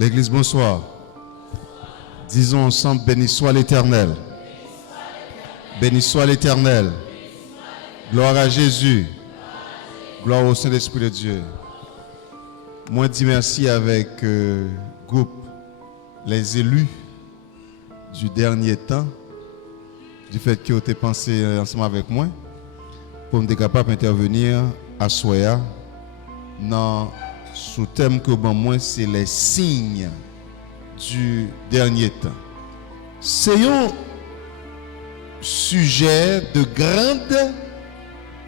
L'église, bonsoir. Disons ensemble, béni soit l'Éternel. Béni soit l'Éternel. Gloire à Jésus. Gloire au Saint-Esprit de Dieu. Moi, dis merci avec groupe les élus du dernier temps, du fait que vous avez pensé ensemble avec moi, pour me être capable d'intervenir à Soya dans sous thème que moi c'est les signes du dernier temps. C'est un sujet de grande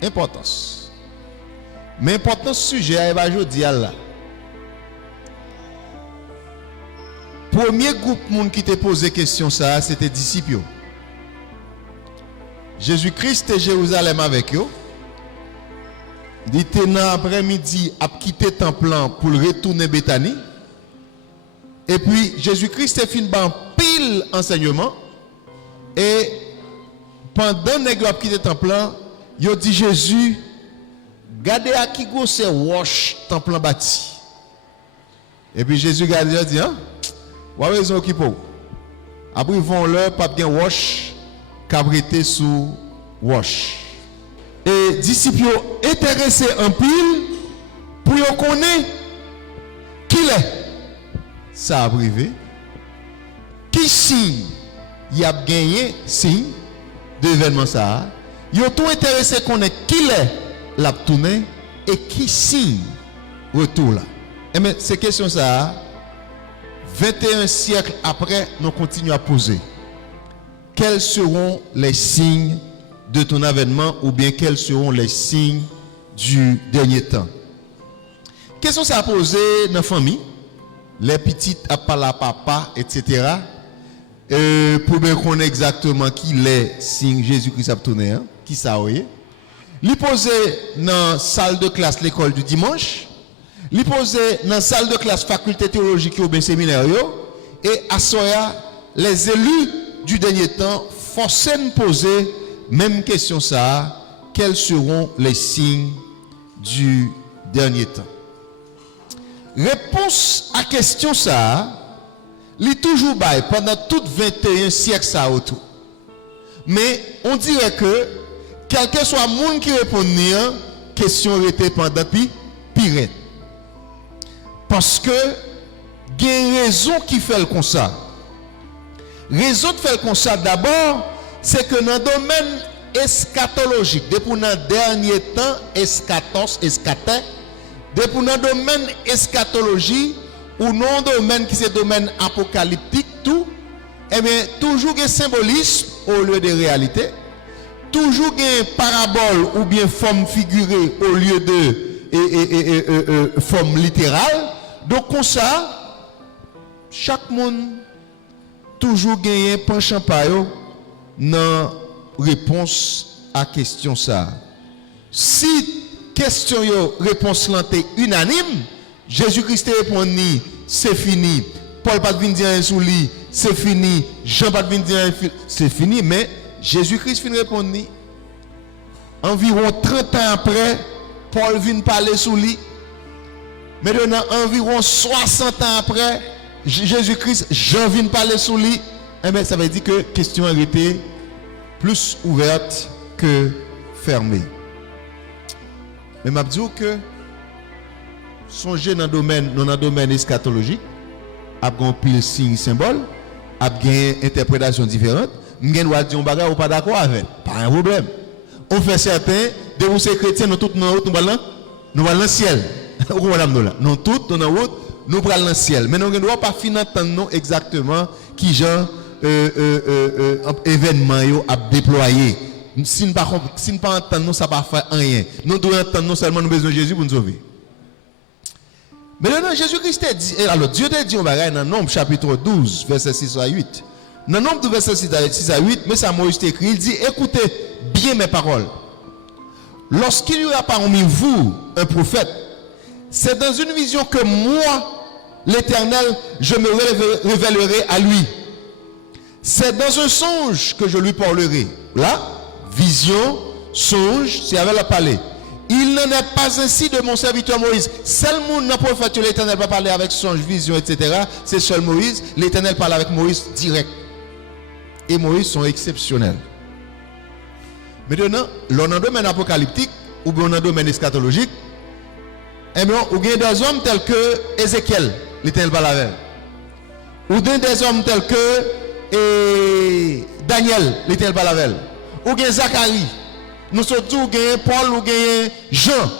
importance. Mais important sujet à aujourd'hui là. Premier groupe monde qui t'a posé question ça, c'était disciples. Jésus-Christ et Jérusalem avec eux. Il était dans après-midi à quitter le temple pour retourner Bethanie. Et puis Jésus-Christ est fini par pile enseignement. Et pendant que a quitté le temple, il a dit Jésus, gardez à qui go c'est wash temple bâti. Et puis Jésus garde et dit hein, vous avez raison qui pour. Après ils vont leur pas bien wash, cabrité sous wash. Et disciples intéressés en pile pour connaître qui est. Ça a privé. Qui signe il a gagné signe de l'événement ça. Ils ont tout intéressé à connaître qui est l'a tourné et qui signe retour là. Et mais ces questions ça 21 siècles après nous continuons à poser. Quels seront les signes de ton avènement ou bien quels seront les signes du dernier temps? Question ça a posé dans la famille, les petites à parler papa, etc. Pour bien connaître exactement qui les signes Jésus-Christ a tourné, hein? Qui ça voyez? Li posé dans la salle de classe l'école du dimanche, li posé dans la salle de classe faculté théologique ou bien séminaire et à Soya les élus du dernier temps forcés de poser même question ça, quels seront les signes du dernier temps? Réponse à question ça, li toujours bail pendant tout 21 siècles ça autour. Mais on dirait que quel que soit le monde qui répond question était pendant pire. Parce que il y a une raison qui fait le comme ça. Raison de faire comme ça d'abord, c'est que dans le domaine eschatologique, depuis dans le dernier temps, eschatos, eschaté, depuis dans le domaine eschatologie, ou non domaine qui c'est domaine apocalyptique, tout, eh bien, toujours un symbolisme au lieu de réalité, toujours un parabole ou bien forme figurée au lieu de forme littérale. Donc, comme ça, chaque monde toujours gagné penchant par eux dans réponse à question ça. Si question yo réponse lente unanime, Jésus-Christ répond ni c'est fini. Paul pas vinn dire sous lui, c'est fini. Jean pas vinn dire c'est fini, mais Jésus-Christ fin répond ni. Environ 30 ans après, Paul vient parler sous lui. Maintenant environ 60 ans après, Jésus-Christ, Jean vient parler sous lui, eh bien, ça veut dire que question a été plus ouverte que fermée. Mais je dis que songer dans le domaine eschatologique, il y a un pile signe symbole, il y a une interprétation différente. Nous avons dit que nous pas d'accord avec, pas un problème. On fait certains, de vous ces chrétiens, nous tous nous allons dans le ciel. Nous tous dans la route, nous prenons dans le ciel. Mais nous ne devons pas finir d'entendre exactement qui genre événement a déployé. Si nous ne pas entendre, ça ne va pas faire rien. Nous devons entendre seulement nous besoin de Jésus pour nous sauver. Mais maintenant, Jésus-Christ a dit, alors Dieu t'a dit, on va regarder dans Nombre chapitre 12, verset 6 à 8. Dans Nombre verset 6 à 8, mais ça Moïse écrit, il dit, écoutez bien mes paroles. Lorsqu'il y aura parmi vous un prophète, c'est dans une vision que moi, l'Éternel, je me révélerai à lui. C'est dans un songe que je lui parlerai. Là, vision, songe, c'est avec la parler. Il n'en est pas ainsi de mon serviteur Moïse. Seul monde n'a pas fait l'Éternel va parler avec songe, vision, etc. C'est seul Moïse. L'Éternel parle avec Moïse direct. Et Moïse sont exceptionnels. Maintenant, dans le domaine apocalyptique ou dans le domaine eschatologique, eh bien, on a des hommes tels que Ézéchiel, l'Éternel parle avec. Ou des hommes tels que Daniel, l'Éternel parle avec. Ou bien Zacharie. Nous sommes tous Paul ou Jean.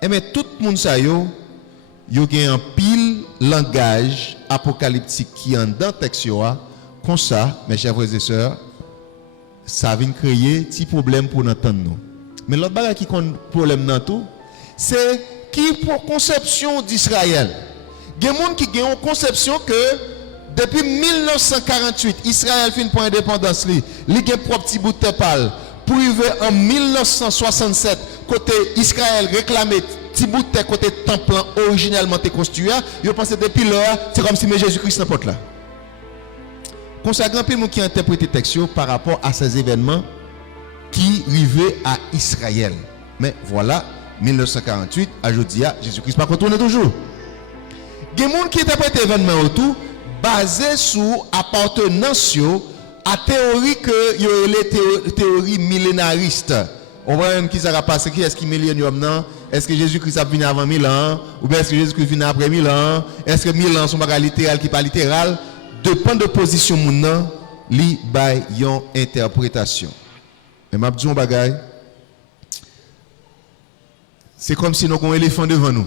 Et mais tout le monde ça yo un pile langage apocalyptique qui en dans texte comme ça mes chers frères et sœurs ça vient créer petit problème pour entendre nous. Mais l'autre bagage qui compte problème dans tout c'est qui pour conception d'Israël. Il y a des gens qui ont une conception que depuis 1948 Israël fin pour indépendance il a propre petit bout de terre. Pour arriver en 1967, côté Israël réclamait petit bout de terre côté temple originellement construit, je pense que depuis là, c'est comme si Jésus-Christ n'importe là. Consacrant peu qui a interprété le texte par rapport à ces événements qui arrivaient à Israël. Mais voilà, 1948, à aujourd'hui, Jésus-Christ pas retourné toujours. Il y a des gens qui interprètent l'événement autour basé sur appartenance à théorie que y a les théories millénaristes. On voit même qui ça va passer, qui est-ce qui millénium non? Est-ce que Jésus-Christ a venu avant 1000 ans ou bien est-ce que Jésus-Christ venu après 1000 ans? Est-ce que 1000 ans sont pas littéral qui pas littéral? Dépend de position mon nan, li bay yon interprétation. Mais m'a dit un bagay. C'est comme si nous avons un éléphant devant nous.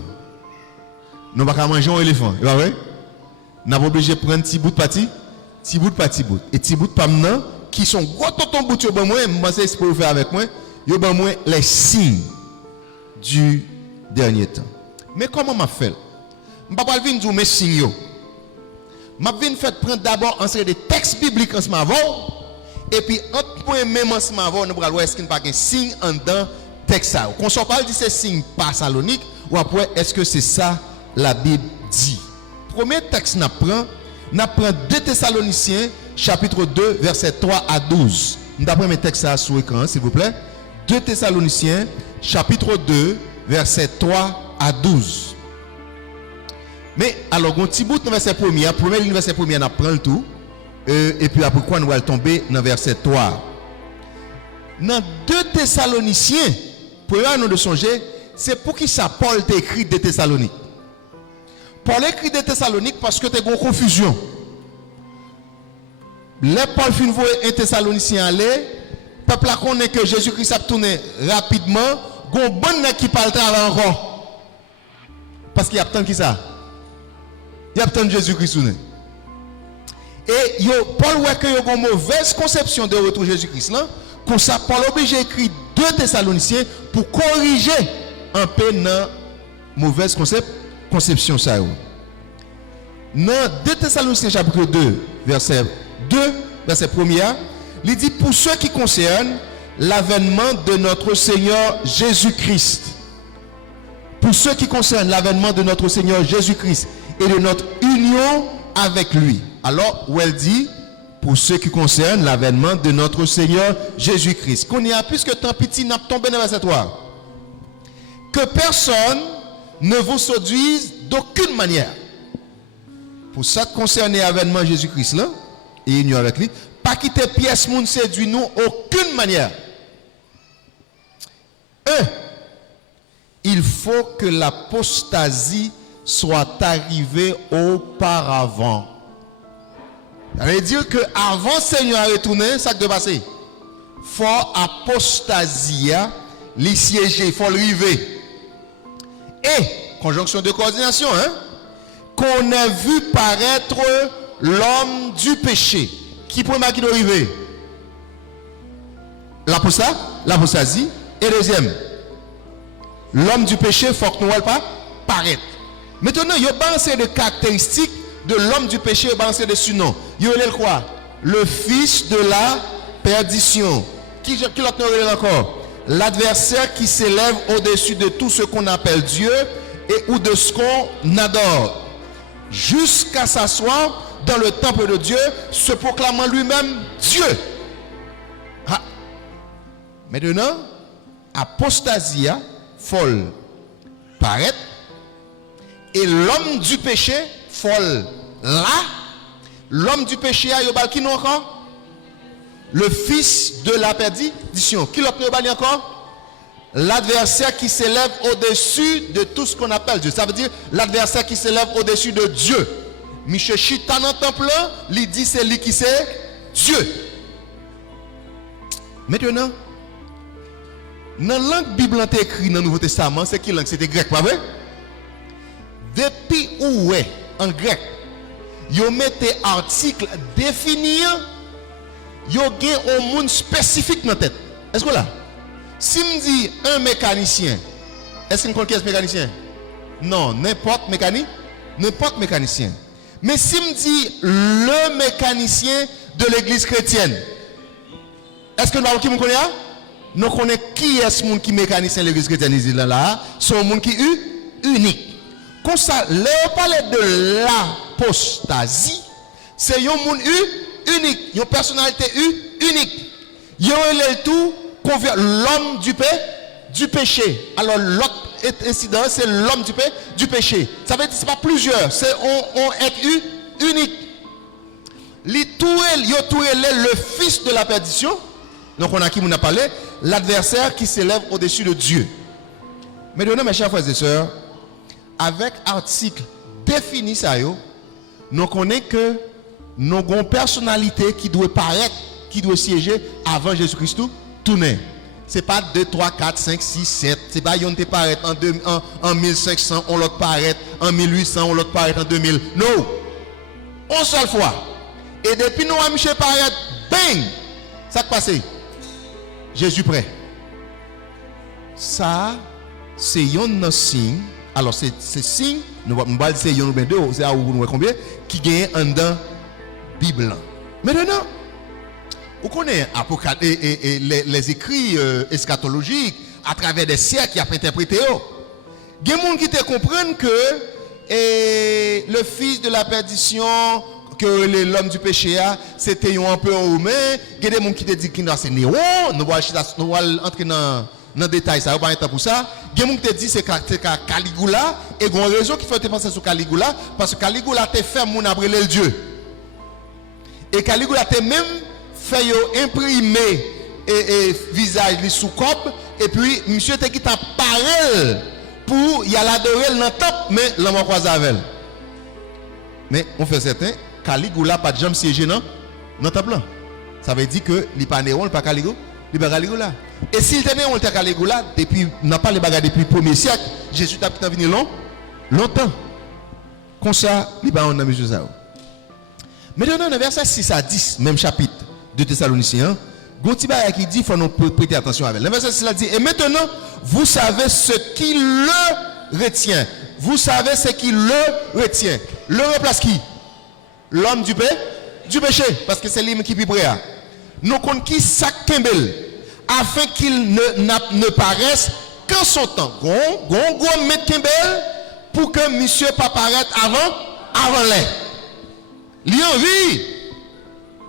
Nous ne pouvons pas manger un éléphant, c'est pas vrai? Nous sommes obligés de prendre petit bout de partie. Petit bout par petit bout. Et petit bout par maintenant, qui sont gros tonton bout de moi, je sais ce que vous faire avec moi, yo ben moi les signes du dernier temps. Mais comment m'a fait? Je ne vais pas venir dire mes signes. Je vais faire prendre d'abord un série de textes bibliques en ce moment. Et puis, entre point même en ce moment, nous allons voir est-ce qu'il n'y a pas un signe en dedans texte. Qu'on ne parle de ces signes pas saloniques, ou après, est-ce que c'est ça la Bible dit? Premier texte nous prend 2 Thessaloniciens, chapitre 2, versets 3 à 12. Nous avons mes textes sur l'écran, s'il vous plaît. 2 Thessaloniciens, chapitre 2, versets 3 à 12. Mais alors, un petit bout dans le verset 1er, premier verset 1er, on prend le tout. Et puis après quoi, nous allons tomber dans le verset 3. Dans 2 Thessaloniciens, pour nous de songer, c'est pour qui ça Paul t'a écrit 2 Thessaloniques. Paul écrit 2 Thessaloniques parce que tu as une confusion. Les Paul fin voyer un Thessalonicien aller, peuple a connaît que Jésus-Christ a tourné rapidement, gon bon qui parle travail encore. Parce qu'il y a tant qui ça. Il y a tant de Jésus-Christ. Et Paul voit que y a une mauvaise conception de retour Jésus-Christ là, comme ça Paul obligé écrit 2 Thessaloniciens pour corriger un peu dans mauvaise conception ça. Dans 2 Thessaloniciens chapitre 2 verset 2 verset 1er, il dit pour ceux qui concernent l'avènement de notre Seigneur Jésus-Christ. Pour ceux qui concernent l'avènement de notre Seigneur Jésus-Christ et de notre union avec lui. Alors, où elle dit pour ceux qui concernent l'avènement de notre Seigneur Jésus-Christ. Qu'on y a plus que tant petit n'a tombé dans verset 3. Que personne ne vous séduise d'aucune manière. Pour ça qui concerne l'avènement de Jésus-Christ là, et union avec lui, pas quitter pièce moun séduit nous aucune manière. Il faut que l'apostasie soit arrivée auparavant. Ça veut dire que avant le Seigneur a retourné, ça doit passer. Faut apostasie, les siéger, il faut le river. Et, conjonction de coordination, qu'on a vu paraître l'homme du péché. Qui peut qui doit arriver? L'apostasie. Et deuxième, l'homme du péché, il faut que nous ne pas paraître. Maintenant, il y a une de caractéristiques de l'homme du péché, il y a de surnom. Il y a quoi? Le fils de la perdition. Qui l'autre encore? L'adversaire qui s'élève au-dessus de tout ce qu'on appelle Dieu et ou de ce qu'on adore. Jusqu'à s'asseoir dans le temple de Dieu, se proclamant lui-même Dieu. Maintenant, apostasia, folle paraître et l'homme du péché folle là. L'homme du péché a yobal qui non encore? Le fils de la perdition. Qui l'autre yobal encore? L'adversaire qui s'élève au-dessus de tout ce qu'on appelle Dieu. Ça veut dire l'adversaire qui s'élève au-dessus de Dieu. Michel Chita dans le temple, il dit c'est lui qui c'est Dieu. Maintenant, dans la langue Bible est écrit dans le Nouveau Testament, c'est qui langue? C'était grec, pas vrai? Depuis où est en grec, vous mettez article définir, vous avez un monde spécifique dans la tête. Est-ce que là? Si je dis un mécanicien, est-ce qu'on connaît ce mécanicien? Non, n'importe mécanicien. Mais si je dis le mécanicien de l'église chrétienne, est-ce que nous qui connaît? Nous connaissons qui est ce monde qui est mécanicien de l'église chrétienne là? C'est un monde qui est unique. Comme ça, là, on parle de l'apostasie, c'est un monde unique, une personnalité unique. Il y a le tout l'homme du péché. Alors l'autre incident, c'est l'homme du péché. Ça veut dire que ce n'est pas plusieurs, c'est on est unique. Il est le fils de la perdition. Donc on a qui nous a parlé, l'adversaire qui s'élève au-dessus de Dieu. Mais maintenant, mes chers frères et sœurs, avec article défini ça, nous connaissons que nous avons une personnalité qui doit paraître, qui doit siéger avant Jésus-Christ. Tourner. Ce n'est pas 2, 3, 4, 5, 6, 7. Ce n'est pas yon te paraît en 1500, on l'autre paraît en 1800, on l'autre paraît en 2000. Non. Une seule fois. Et depuis nous avons Michel paraît, bang! Ça qui passe. Jésus prêt. Ça, c'est un signe. Alors, c'est signe, nous allons dire c'est un deux, c'est à où nous combien, qui gagne en dans la Bible. Maintenant, vous connaissez les écrits eschatologiques à travers des siècles qui ont interprété. Il y a des gens qui te comprennent que le fils de la perdition, que l'homme du péché, c'était un peu humain. Il y a des gens qui te disent que c'est Néron. Nous allons entrer dans le détail, ça va pas être pour ça. Il y a des gens qui te disent que c'est Caligula. Et il y a une raison qui fait penser sur Caligula. Parce que Caligula te fait mon abrélé le Dieu. Et Caligula te même fait imprimer et visage sous cop et puis monsieur te qui t'a parlé pour y aller adorer dans le temple mais l'homme croisé avec elle. Mais on fait certain Caligula pas de jambe siéger dans le temple. Ça veut dire que il pas Néron, il pas Caligula, il pas Caligula. Et s'il tenait on était Caligula depuis n'a pas les bagages depuis le 1er siècle, Jésus t'a venu longtemps. Comme ça, il pas on a monsieur ça. Maintenant dans le verset 6 à 10 même chapitre de Thessaloniciens, Gauthier qui dit qu'il faut nous prêter attention avec. Le verset 6 dit, et maintenant, vous savez ce qui le retient. Vous savez ce qui le retient. Le remplace qui? L'homme du péché. Parce que c'est lui qui est prêt. Nous connaissons qui sac Kembel, afin qu'il ne paraisse qu'en son temps. Gon met Kembel pour que monsieur pas paraître avant l'air. Il a envie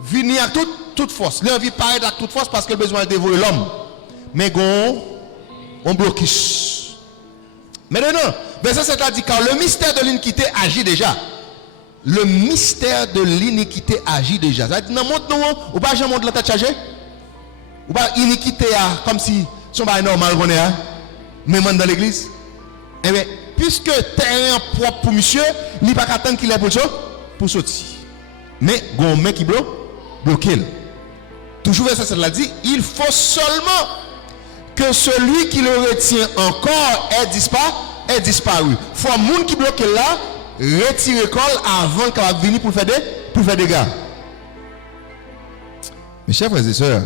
venir à toute force. L'envie paraît à toute force parce qu'il a besoin de dévorer l'homme. Mais on blocus. Maintenant, verset 7 a dit car le mystère de l'iniquité agit déjà. Le mystère de l'iniquité agit déjà. Ça dit, dans le monde, ou pas jamais la tête chargée? Ou pas iniquité comme si son bail normal qu'on est, même dans l'église? Eh bien, puisque terrain propre pour monsieur, il n'y a pas qu'à attendre qu'il est pour sortir. Mais, il y a un qui bloque. Toujours verset 7 l'a dit, il faut seulement que celui qui le retient encore est disparu. Il faut un monde qui bloque là, retirer l'école avant qu'il va venir pour faire des dégâts. Mes chers frères et sœurs,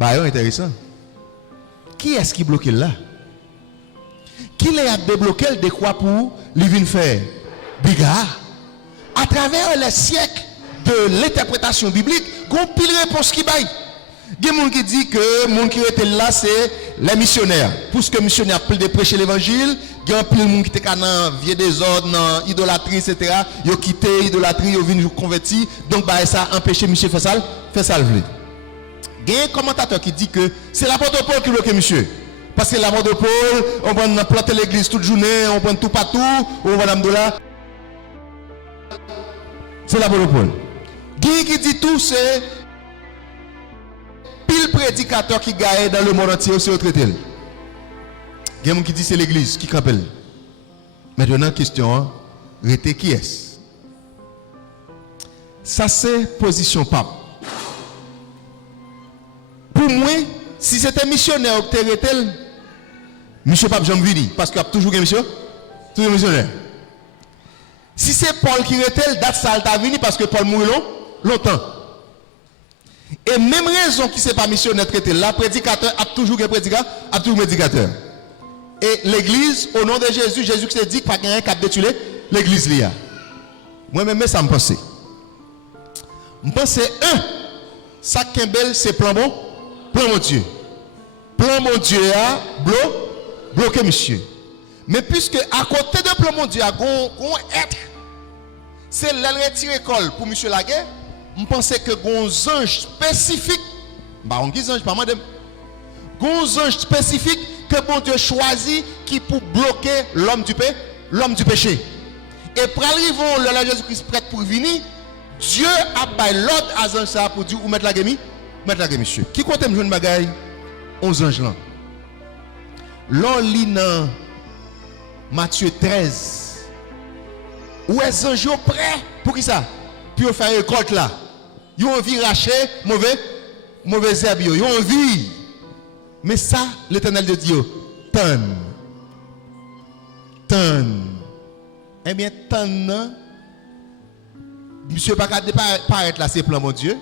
c'est intéressant. Qui est-ce qui bloque là? Qui l'a débloqué de quoi pour lui venir faire dégâts? À travers les siècles de l'interprétation biblique, il y a une pile réponse qui baille. Il y a des gens qui disent que les gens qui étaient là, c'est les missionnaires. Pour ce que les missionnaires peuvent prêcher l'évangile, il y a plein de gens qui étaient dans vieux désordre, dans l'idolâtrie, etc. Ils ont quitté l'idolâtrie, ils ont venu convertir. Donc, ça a empêché Michel faire ça. Il y a un commentateur qui dit que c'est l'apôtre Paul qui bloque monsieur. Parce que l'apôtre Paul, on prend planter l'église toute journée, on prend tout partout, on va dans là. C'est l'apôtre Paul. Qui dit tout, c'est pile prédicateur qui gagne dans le monde entier aussi au traité. Il y a des gens qui disent c'est l'église qui rappelle. Maintenant, question, rete qui est-ce? Ça c'est position pape. Pour moi, si c'était missionnaire qui était retel, monsieur pape Jean Vini, parce qu'il y a toujours un monsieur, toujours missionnaire. Si c'est Paul qui retel, date ça t'a venu parce que Paul mourit longtemps. Et même raison qui c'est pas missionnaire traité, la prédicateur a toujours un prédicateur, a toujours un prédicateur. Et l'église, au nom de Jésus, Jésus qui s'est dit pas quelqu'un qui a détruit l'église là. Moi-même, ça me pense. Je pense ça Kembel, c'est plan bon Dieu. Plan bon Dieu a bloqué monsieur. Mais puisque à côté de plan bon Dieu, on être, c'est le retirer école pour monsieur la guerre, je pense que gon ange spécifique, bah on dit ange pas madame. Gon ange spécifique que bon Dieu choisit qui pour bloquer l'homme du péché. Et pour arriver le Jésus-Christ prêt pour venir, Dieu a baillé l'ordre à ange ça pour dire ou mettre la guémi, monsieur. Qui compte me joindre bagaille 11 anges là. L'on lit dans Matthieu 13. Où est ange prêt pour qui ça? Pour faire une côte là. Ils ont envie de racher mauvais herbe, ils ont envie. Mais ça, l'Éternel de Dieu, tonne. Eh bien, tonne, monsieur pas paraître là, c'est plan, mon Dieu.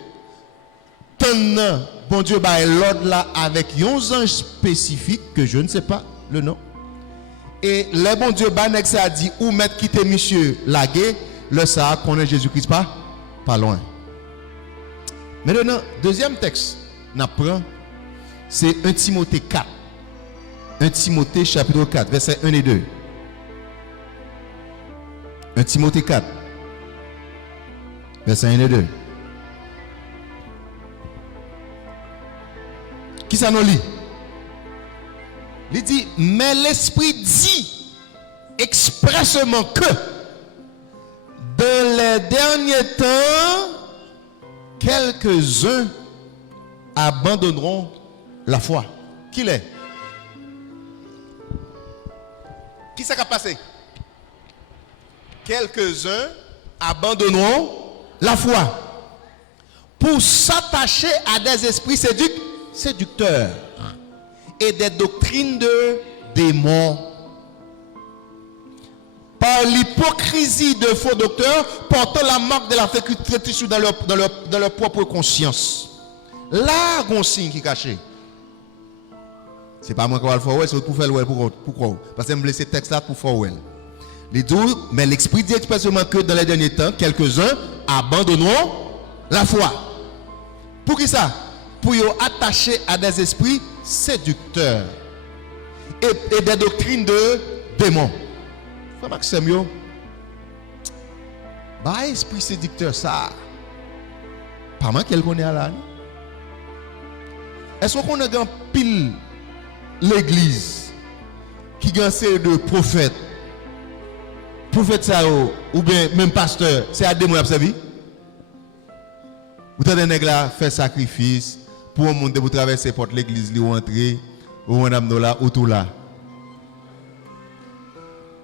Tonne, bon Dieu, bah, l'ordre là avec un ange spécifique que je ne sais pas le nom. Et le bon Dieu, bah, ça a dit, où mettre quitter monsieur Lagué, le ça qu'on est Jésus-Christ pas loin. Maintenant, deuxième texte, on apprend. C'est 1 Timothée 4. 1 Timothée chapitre 4, versets 1 et 2. 1 Timothée 4, versets 1 et 2. Qui ça nous lit? Il dit, mais l'Esprit dit expressément que dans les derniers temps, quelques-uns abandonneront la foi. Qui l'est? Qui ça qui a passé? Quelques-uns abandonneront la foi pour s'attacher à des esprits séducteurs et des doctrines de démons. Par l'hypocrisie de faux docteurs portant la marque de la fécondité dans leur propre conscience. Là, il y a un signe qui est caché. Ce n'est pas moi qui vais le faire, c'est pour faire le pourquoi? Parce que je me laisse ce texte-là pour faire le. Les deux, mais l'Esprit dit expressément que dans les derniers temps, quelques-uns abandonneront la foi. Pour qui ça? Pour y attacher à des esprits séducteurs et des doctrines de démons. Frère Maxime, bah, esprit séducteur, ça, pas mal qu'elle connaît à là. Est-ce qu'on a un pile l'église qui a de prophètes? Prophète ça ou bien même pasteur, c'est à démon observer. Vous avez des gens faire sacrifice pour un monde pour traverser porte l'église, li entrer ou madame là ou tout là.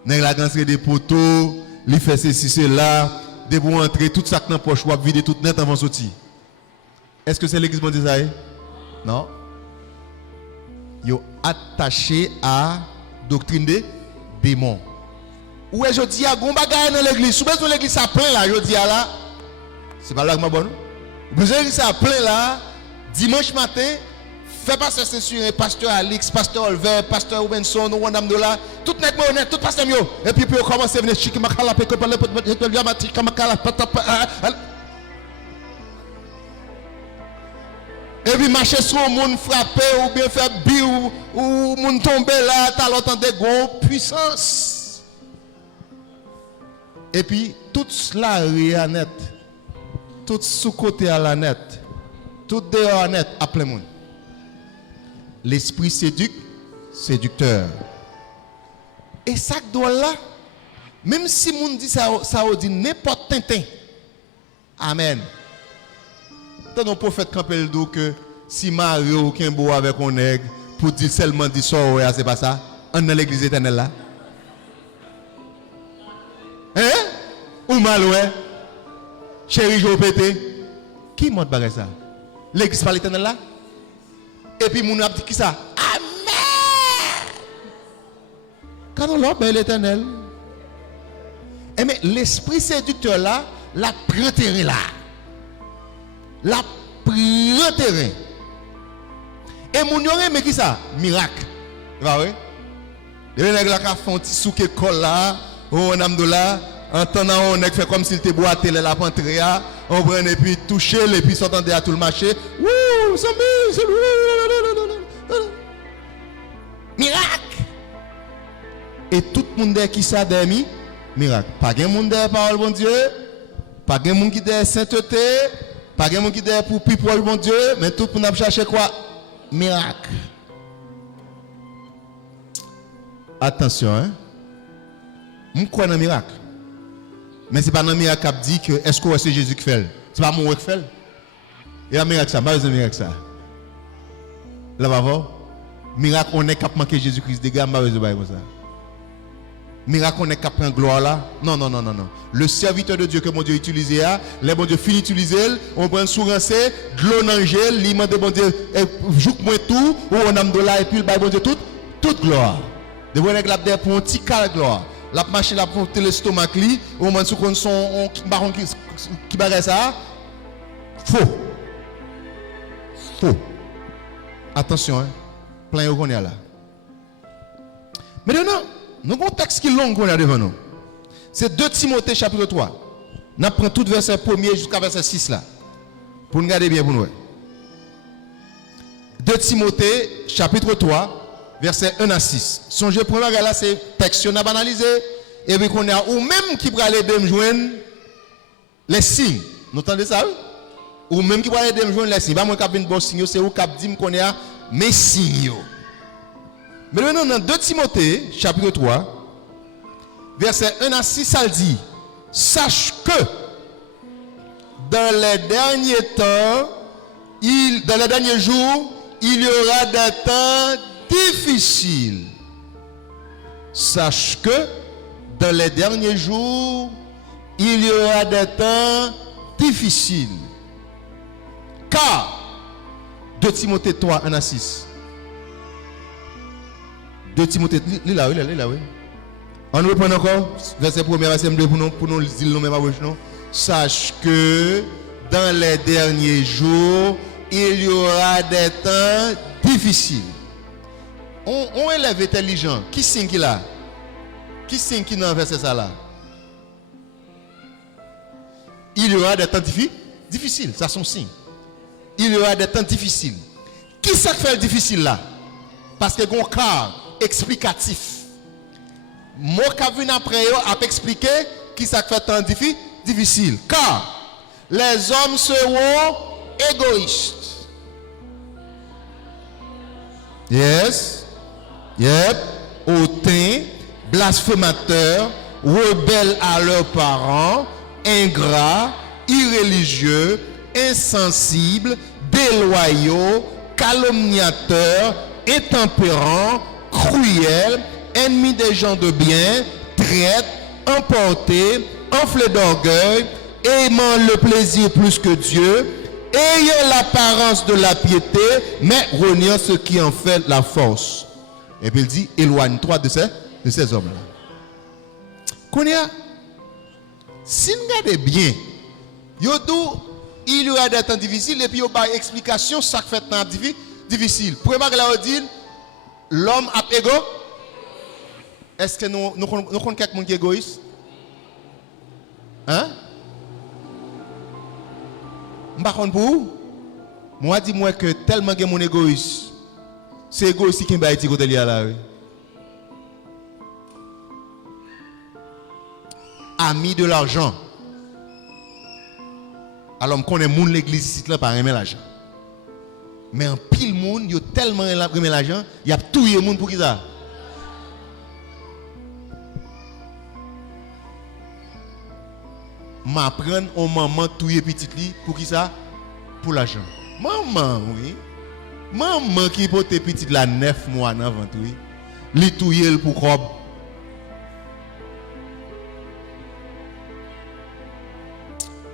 Nèg la gansé des poteaux, li fait ceci cela, de pour entrer tout ça dans poche ou vider tout net avant sortir. Est-ce que c'est l'église qui dit ça? Non. Yo attaché à doctrine des démons. Ou est-ce que je dis à gon bagaille dans l'église, sous besoin l'église ça plein là, je dis là. C'est pas là que ma bonne. Besoin l'église ça plein là, dimanche matin, fais pas ça censurer pasteur Alix, pasteur Olver, pasteur Robinson, ou madame de là, tout net honnête, tout pasteur mieux. Et puis pour commencer à venir chic makala pe parler pour diamatique makala et puis marcher sur le monde frappé ou bien faire bi ou monde tomber là, t'as l'entendre gros puissance. Et puis toute la rue à net, tout sous côté à la net, tout dehors à net à plein monde. L'esprit séducteur. Et ça doit là, même si moun dit ça dit n'importe tintin. Amen. Tant nos prophètes campel d'eau que si Mario qui est beau avec un aigle pour dire seulement dit ça c'est pas ça. On dans l'église éternelle là. Hein? Ou mal ouais. Chéri jo pété. Qui monte bagay ça? L'église par l'éternel là? Et puis moun a dit qui ça? Amen. Quand on l'a l'éternel. Et mais l'esprit séducteur là, la prend terrain là. La prend terrain. Et moun yon mais qui ça? Miracle. Va oui? Les nèg la ka font petit souke col là, on amdola, entendant on nèg fait comme s'il te boité la pentré a, on prend et puis toucher et puis s'entendait à tout le marché. Wouh, ça miracle. Et tout le monde qui ça demi miracle. Pas gen monde der parole bon Dieu, pas gen monde qui der sainteté, pas gen monde qui der pour people bon Dieu, mais tout le monde a chercher quoi? Miracle. Attention, hein. Je crois dans le miracle. Mais ce n'est pas dans le miracle qui dit que est-ce que c'est Jésus qui fait. Ce n'est pas moi qui fait. Et un miracle, ça, pas un miracle ça. Là, va voir. Miracle, on est capable de manquer Jésus-Christ. Des gars, je ne sais pas comme ça. Miracle, on est capable de prendre gloire là. Non. Le serviteur de Dieu que mon Dieu utilisait, les bon Dieu finit d'utiliser, on prend sous rancé, de l'eau d'angèle, il demande bon Dieu, joue moi tout, ou on a de là, et puis le bon Dieu toute gloire. De voir avec la terre pour un petit cas de gloire. La machine la pour l'estomac li, au moment où son baron qui bagaille ça. Faux. Attention hein. Plein qu'on est là. Maintenant, nous avons un texte qui est long qu'on a devant nous. C'est 2 Timothée chapitre 3. Nous prenons tout verset 1er jusqu'à verset 6 là. Pour nous garder bien pour nous. 2 Timothée chapitre 3. Verset 1 à 6. Songez pour là, c'est texte qu'on a banalisé. Et puis qu'on a ou même qui va aller de joindre les signes. Vous entendez ça? Ou même qui va aller de joindre les signes. Pas moi qui a une bonne signe, c'est où qui dit qu'on a mes signes. Mais maintenant, dans 2 Timothée, chapitre 3, verset 1 à 6, ça dit: sache que dans les derniers temps, dans les derniers jours, il y aura des temps difficile. Sache que dans les derniers jours, il y aura des temps difficiles. Car, 2 Timothée 3, 1 à 6. 2 Timothée, là, oui. On reprend encore, verset 1er, verset 2, pour nous dire le même abouche, non? Sache que dans les derniers jours, il y aura des temps difficiles. On élève intelligent. Qui signe qui là? Qui signe qui dans verset ça là? Il y aura des temps difficiles. Ça son signe. Il y aura des temps difficiles. Qui ça fait le difficile là? Parce que un cas explicatif. Moi qui viens après a expliqué qui ça fait temps difficile. Car les hommes seront égoïstes. Yes. Yep, hautains, blasphémateurs, rebelles à leurs parents, ingrats, irréligieux, insensibles, déloyaux, calomniateurs, intempérants, cruels, ennemis des gens de bien, traîtres, emportés, enflés d'orgueil, aimant le plaisir plus que Dieu, ayant l'apparence de la piété, mais reniant ce qui en fait la force. Et puis il dit, éloigne-toi de ces hommes-là. Kounia, si nous regardons bien, il y aura des temps difficiles et puis il y a une explication, ça fait temps difficile. Premièrement, là, on dit, l'homme a égo. Est-ce que nous connaissons quelqu'un qui est égoïste? Hein? Je ne sais pas pour vous. Moi, dis-moi que tellement que mon égoïste, c'est égoïste qui m'a été côté là. Ami de l'argent. Alors, je connais mon l'église ici là par aimer l'argent. Mais en pile monde, yo tellement aimé l'argent, il y a tout le monde pour qui ça. M'apprendre au maman touyer petite li pour qui ça? Pour l'argent. Maman, oui. Maman qui porte petite la 9 mois avant tout, li touyer pour robe.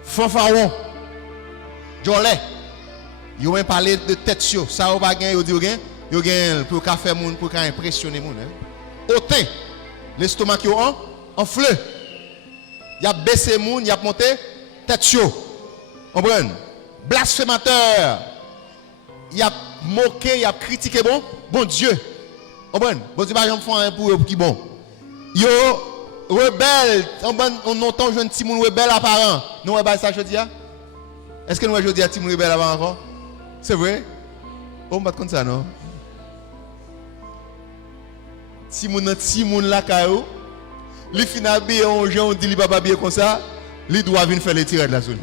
Fanfaron. Jolet. Yo même parler de tête chaud. Ça ou pas gain, yo dit yo gain pour faire moun pour impressionner moun. Autant l'estomac yo en fleu. Y a baissé moun, y a monté tête chaud. Comprendre? Blasphémateur. Y a moqué, y a critiqué bon Dieu. Comprendre? Bon Dieu pas jamais faire pour qui bon. Yo rebelle, on entend jeune petit moun rebelle apparent. Nous on va ça jodi a? Est-ce que nous aujourd'hui à petit moun rebelle avant encore? C'est vrai? On va comme ça non? Si moun la kayo, li fin habillé on gens on dit li pas bien comme ça, li doit venir faire les tirer de la zone.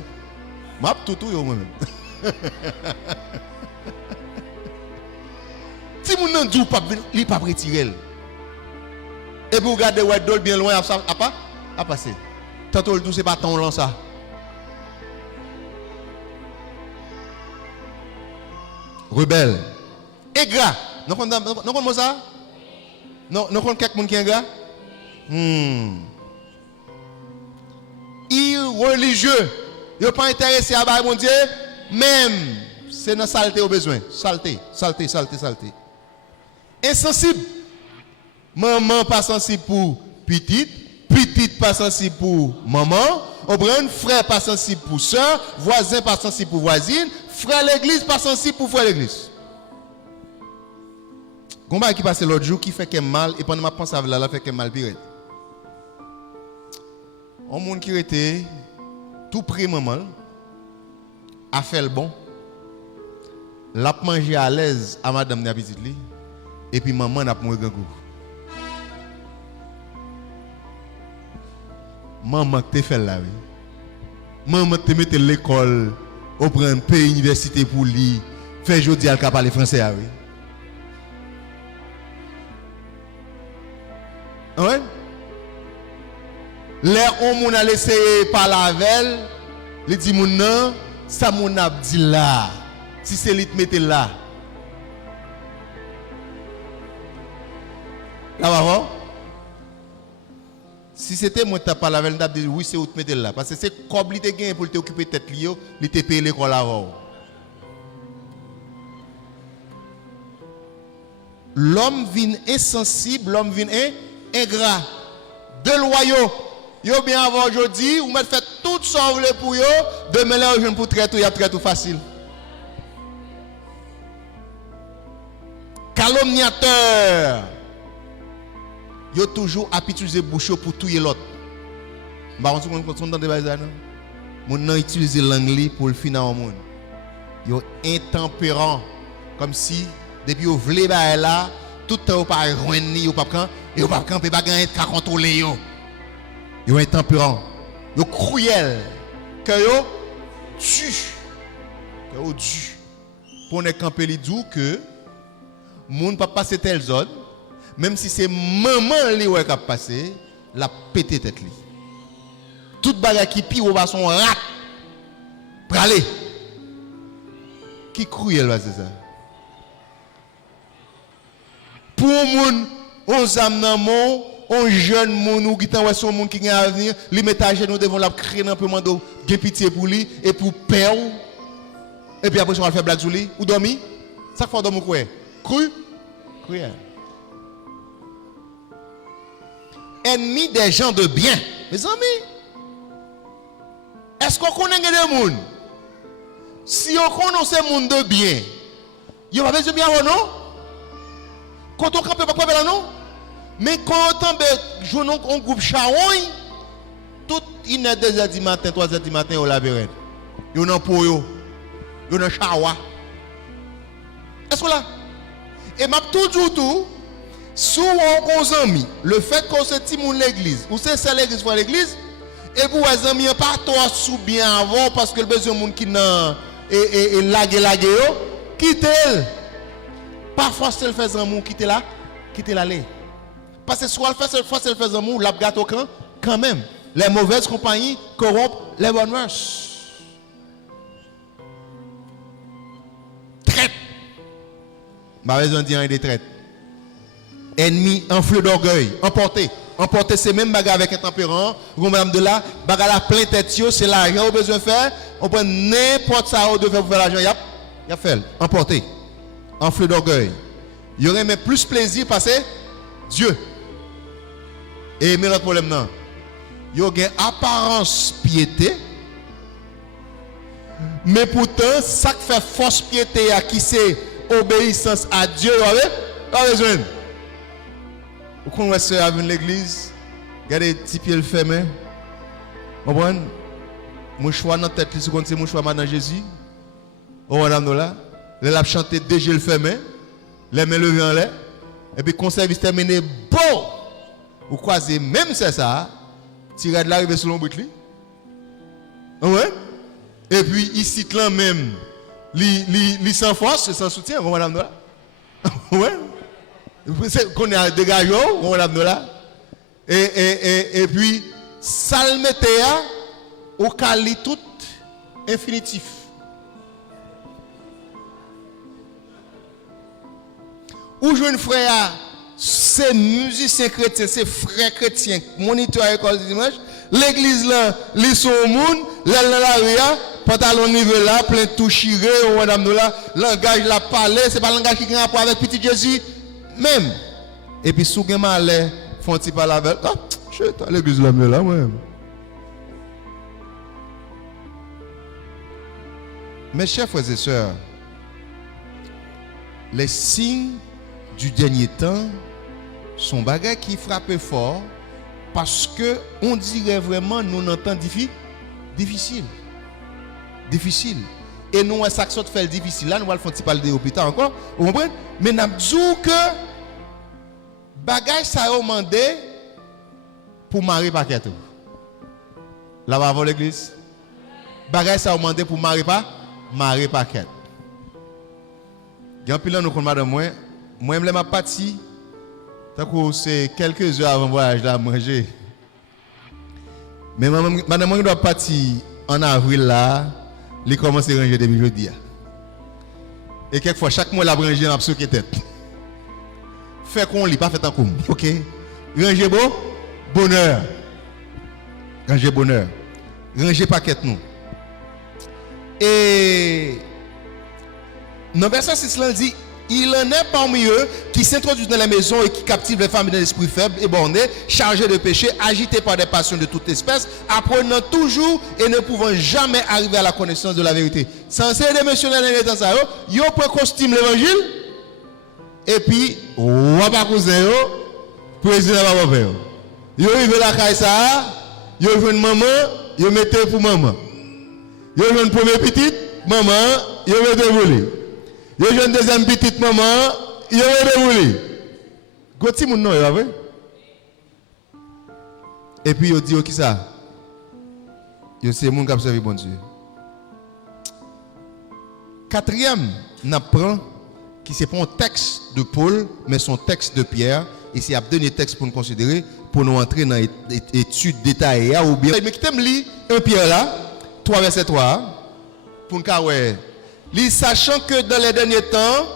M'a tout yo moi même. Si moun nan dou pas li pas retirer. Et pour regarder ouais dol bien loin à passer. Tantôt le tout c'est pas ton lan ça. Rebelle. Ingrat. Non connait ça? Non connait quelqu'un qui est ingrat? Irreligieux. Yo pas intéressé à bailler mon Dieu, même c'est dans saleté au besoin. Saleté. Insensible. Maman pas sensible pour petite pas sensible pour maman, frère pas sensible pour soeur, voisin pas sensible pour voisine, frère l'église pas sensible pour frère l'église. Combat qui passe l'autre jour qui fait qu'un mal et pendant ma pense avec là fait qu'un mal pire. Un monde qui était tout près maman a fait le bon. L'a mangé à l'aise à madame n'a petite li et puis maman n'a pas mangé grand goût. Maman te fait là oui. Maman te mette l'école au prendre pays université pour lui faire jodi al ka parler français oui. Ouais. L'air on moun a laissé par la velle, il dit moun nan, ça moun a dit là. Si c'est lui te mette là. Là va. Si c'était moi qui pas la veille, je dit oui, c'est où te mettre là. Parce que c'est comme il te gagne pour t'occuper de tête, il te paye l'école avant. L'homme vient insensible, l'homme vient ingrat. De loyaux. Yo bien avant aujourd'hui, vous mettez fait tout ça pour yo, demain là, je pour traiter, il y a très tout facile. Calomniateur. Yo toujours à utiliser bouche pour tuer l'autre. Bah on se dans des bases non. Mon nan utiliser langue pour le finir au monde. Yo intempérant comme si depuis yo vle ba là tout temps pas joindre yo pas quand et yo pas camper pas gagner qu'à contrôler yo. Yo intempérant. Yo cruel. Que yo tue. Que yo tue. Pour ne camper li dou que monde pas passer telle zone. Même si c'est maman li qui a passé, la pété tête li. Toute bagarre qui pire va son rat. Pralé. Qui cruel va c'est ça. Pour moun on zam nan mon, on jeune moun ou qui t'envoie son monde qui a avenir, li met à genoux devant la créer un peu moins de pitié pour lui et pour peur. Et puis après on va faire blague sur lui ou dormi. Ça faut dormir quoi? Cruel. Ennemi des gens de bien. Mes amis, est-ce qu'on connaît des gens? Si on connaît ces gens de bien, il va besoin de bien ou non? Quand on campe pas là non? Mais quand on tombe jouer un groupe chaouin, tout 1h, 2h du matin, 3h du matin au labyrinthe. Yo nan po yo nan chawa. Est-ce que là? Et m'a tout sous on amis, le fait qu'on se timoun l'église, ou c'est l'église pour l'église, et pour les amis pas toi sous bien avant parce que le besoin monde qui nan et laguer yo, quittez-le. Pas force de faire amour, quittez-la, quittez-l'aller. Parce que soit le fait force de faire amour, la gâteau quand même. Les mauvaises compagnies corrompent les bonnes mœurs. Traite. Ma raison dit un des traites. Ennemi, enflé d'orgueil, emporté. Emporter ces mêmes bagages avec un tempérament, madame de là, bagages la plein tête, c'est l'argent qu'on a besoin de faire, on prend n'importe ça de faire pour faire l'argent, y a fait, emporter, enflé d'orgueil. Il y aurait même plus plaisir passer Dieu. Et mais notre problème non. Il y a une apparence piété, mais pourtant, ça qui fait force piété à qui c'est obéissance à Dieu, pas besoin. Vous connaissez avec l'église, regardez les petits pieds fermés. Vous comprenez? Mon choix dans la tête, c'est mon choix dans Jésus. Oh, madame, là. Les l'a chanté déjà le fermé. Les mains levées en l'air. Et puis, le service terminé, bon! Vous croisez, même c'est ça, tirez de l'arrivée sur l'ombre. Ouais? Et puis, ici, là même, li sans force, sans soutien, vous madame, là. Ouais? Qu'on a dégagé, on l'a là. Et puis, ça le mettait au cali tout infinitif. Ou je un frère, c'est musiciens chrétiens, c'est frères chrétiens, moniteur à l'école du dimanche. L'église là, ils sont au monde, là dans la rue, pantalon niveau là, plein de tout chiré, on madame là, langage la parler, c'est pas langage qui a rapport avec petit Jésus. Même. Et puis, sous le malais, font-ils pas la veille. Ah, je suis à l'église là, mais là, ouais. Mes chers frères et sœurs, les signes du dernier temps sont bagages qui frappent fort parce que on dirait vraiment nous entendons difficile. Difficile. Et nous, ça qui fait difficile. Là, nous allons faire parler de l'hôpital encore. Vous comprenez? Mais nous disons que bagage ça a demandé pour marier paquet. Là-bas avant l'église. Bagage ça a demandé pour marier paquet. Il y a un pilote nous madame moi je suis parti. C'est quelques heures avant le voyage là manger. Mais madame moi doit partir en avril là. Il commence à ranger depuis jeudi. Et quelquefois, chaque mois, il a rangé dans la tête. Fait qu'on lit, pas fait en coup. Ok? Ranger beau, bonheur. Ranger bonheur. Ranger paquet nous. Et dans verset 6, il dit, il en est parmi eux qui s'introduisent dans la maison et qui captivent les femmes d'un esprit faible et borné, chargés de péché, agités par des passions de toute espèce, apprenant toujours et ne pouvant jamais arriver à la connaissance de la vérité. Censé des missionnaires dans les temps, ils prennent costume l'évangile et puis, wapa cousin yo, président va faire. Ils arrivent à la caïsa, ils ont une maman, ils mettent pour maman. Ils ont une première petite, maman, ils mettent pour lui. Ils ont une deuxième petite maman, ils ont déroulé. Goti mon nom, vous voyez? Et puis ils disent qui ça? Ils c'est mon qui a servi bon Dieu. Quatrième, on apprend qui c'est pas un texte de Paul, mais son texte de Pierre. Et c'est un dernier texte pour nous considérer, pour nous entrer dans l'étude détaillée ou bien. Mais qui t'aime lire un Pierre là, 3 verset 3, pour nous ouais. Lis, sachant que dans les derniers temps,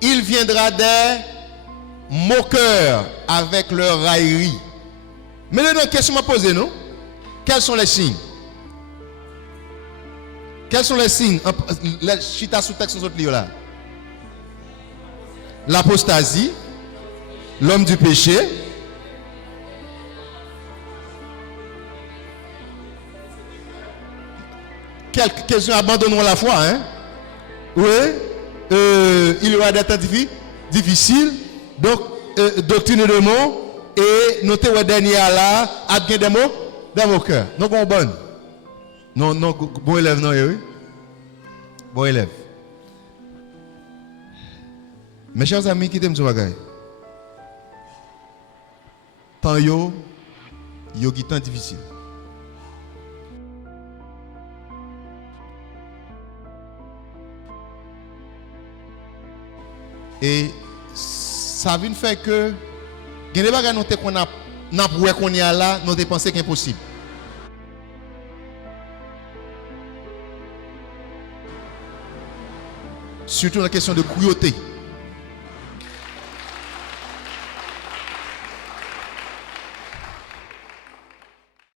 il viendra des moqueurs avec leur raillerie. Mais là, question m'a posé, non? Quels sont les signes? Quels sont les signes? Les chita sous texte sur livre là. L'apostasie, l'homme du péché, quelques-uns abandonneront la foi, hein? Oui, il y aura des temps difficiles, donc doctrine de mots, et notez le dernier là, a bien des mots dans vos cœurs. Donc on bonne. Non, bon élève, non, oui. Bon élève. Mes chers amis, qui t'aiment ce bagage? Tant yo temps difficile. Et ça vient faire que il y a des bagages qu'on a qu'on y a là, nous avons pensé qu'il est impossible. Surtout la question de cruauté.